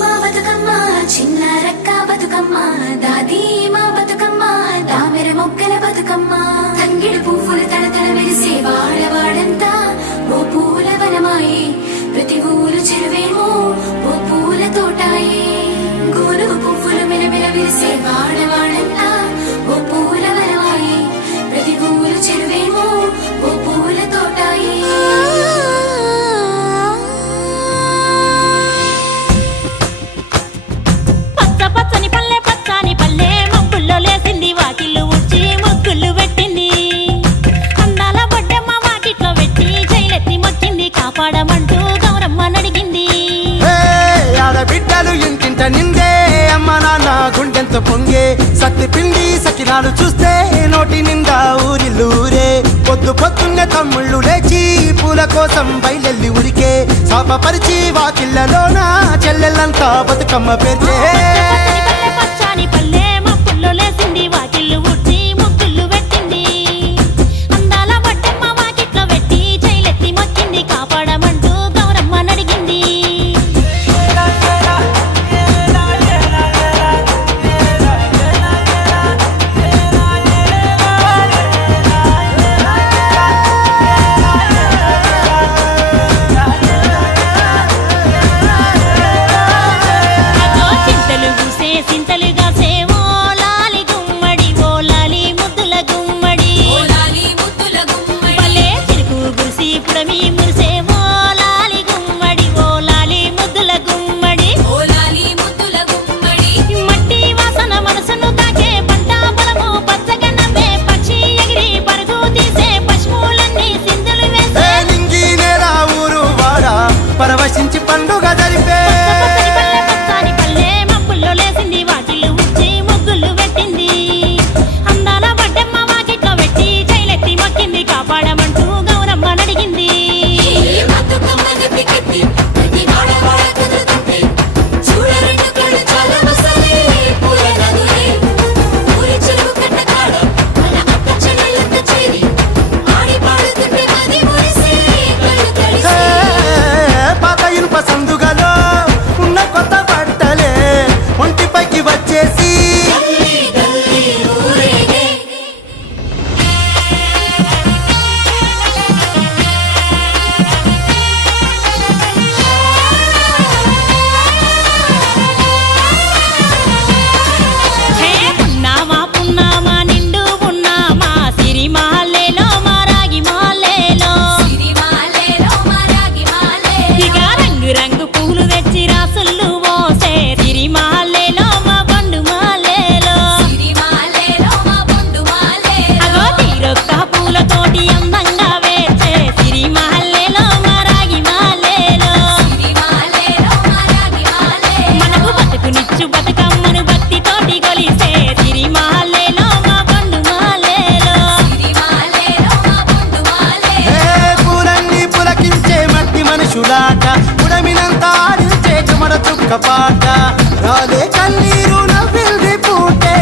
మా బతుకమ్మ చిన్న రక్క బతుకమ్మ దాది మా బతుకమ్మ దామెర మొగ్గల బతుకమ్మ తంగిడు పువ్వులు తడతడ మెరిసే వాడవాడంతా ఓ పూల వనమాయే ప్రతి ఊరు చెరువేమో ఓ పూల తోటాయే గోరు పువ్వులు మెలమెల విరిసే వాడవాడంతా ఓ పూల వనమాయే ప్రతి ఊరు చెరువేమో ఓ పూల తోటాయే పచ్చని పల్లె పచ్చని పల్లె మబ్బుల్లో లేసింది వాకిళ్ళు ఊడ్చి ముగ్గులు పెట్టింది అందాల బొడ్డమ్మ వాకిట్లో పెట్టి జైలెత్తి మొక్కింది కాపాడమంటూ గౌరమ్మ నడిగింది ఆడబిడ్డలు ఇంటింట నిందే అమ్మ నాన్న గుండెంతో పొంగే సత్తి పిండి సకినాలు చూస్తే నోటి నిండా ఊరిల్లూరే పొద్దు పొద్దున్నే తమ్ముళ్ళు లేచి పూల కోసం బయలెల్లి ఉరికే శాపపరిచి వాకిళ్ళలోన చెల్లెళ్ళంతా బతుకమ్మ పేర్చే పచ్చని పల్లె మబ్బుల్లో లేసింది వాకిళ్ళు ఊడ్చి ముగ్గులు పెట్టింది అందాల బొడ్డమ్మ వాకిట్లో పెట్టి జైలెత్తి మొక్కింది కాపాడమంటూ గౌరమ్మ నడిగింది చింతలుగా సేవో లాలి గుమ్మడి ఓ లాలి ముద్దుల గుమ్మడి భలే చిరుకు గురిసి పుడమి మురిసేవో లాలి గుమ్మడి ఓ లాలి ముద్దుల గుమ్మడి మట్టి వాసన మనసును తాకే పంట పొలము పచ్చగా నవ్వే పక్షి ఎగిరి పరుగు తీసే పశువులన్నీ సింధులు వేసే నింగి నేల ఊరు వాడ పరవశించి పండుగ జరిపే పచ్చని పల్లె మబ్బుల్లో లేసింది వాకిళ్ళు ఊడ్చి ముగ్గులు పెట్టింది అందాల బొడ్డమ్మ వాకిట్లో పెట్టి జైలెత్తి మొక్కింది కాపాడమంటూ గౌరమ్మ నడిగింది పాత ఇనుప సందుగలో ఉన్న కొత్త బట్టలే ఒంటిపైకి వచ్చేసి హే పున్నామా పున్నామా నిండు పున్నామా సిరి మాలేలో మా రాగి మాలేలో ఇక రంగు రంగు పూలు తెచ్చి రాసుళ్ళు మోసే సిరి మాలేలో మా బండు మాలేలో అగో తీరొక్క పూలతోటి అందంగా వేచే సిరి మాలేలో మా రాగి మాలేలో మనకు బతుకునిచ్చు బతుకమ్మను భక్తితోటి కొలిసే సిరి మాలేలో మా బండు మాలేలో పూలన్నీ పులకించే మట్టి మనుషులాట ఉడమినంతా ఆడించే చెమడ చుక్క పాట రాలే కన్నీరు నవ్వింది పూటే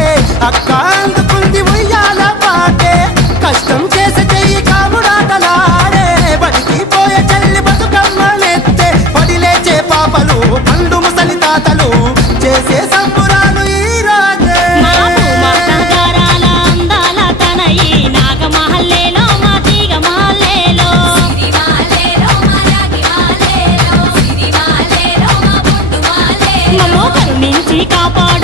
అక్క అందుకుంది ఉయ్యాల పాటే కష్టం చేసే చెయ్యి కాముడాటలాడే బడికి పోయే చెల్లి బతుకమ్మనెత్తే పడి లేచే పాపలు పండు ముసలి తాతలు చేసే సంబురాలు ఈ రాజే మా భూమాతాగారాల అందాల తనయి నాగమహల్లేలో మా తీగ మహల్లేలో మమ్మో కరుణించి కాపాడు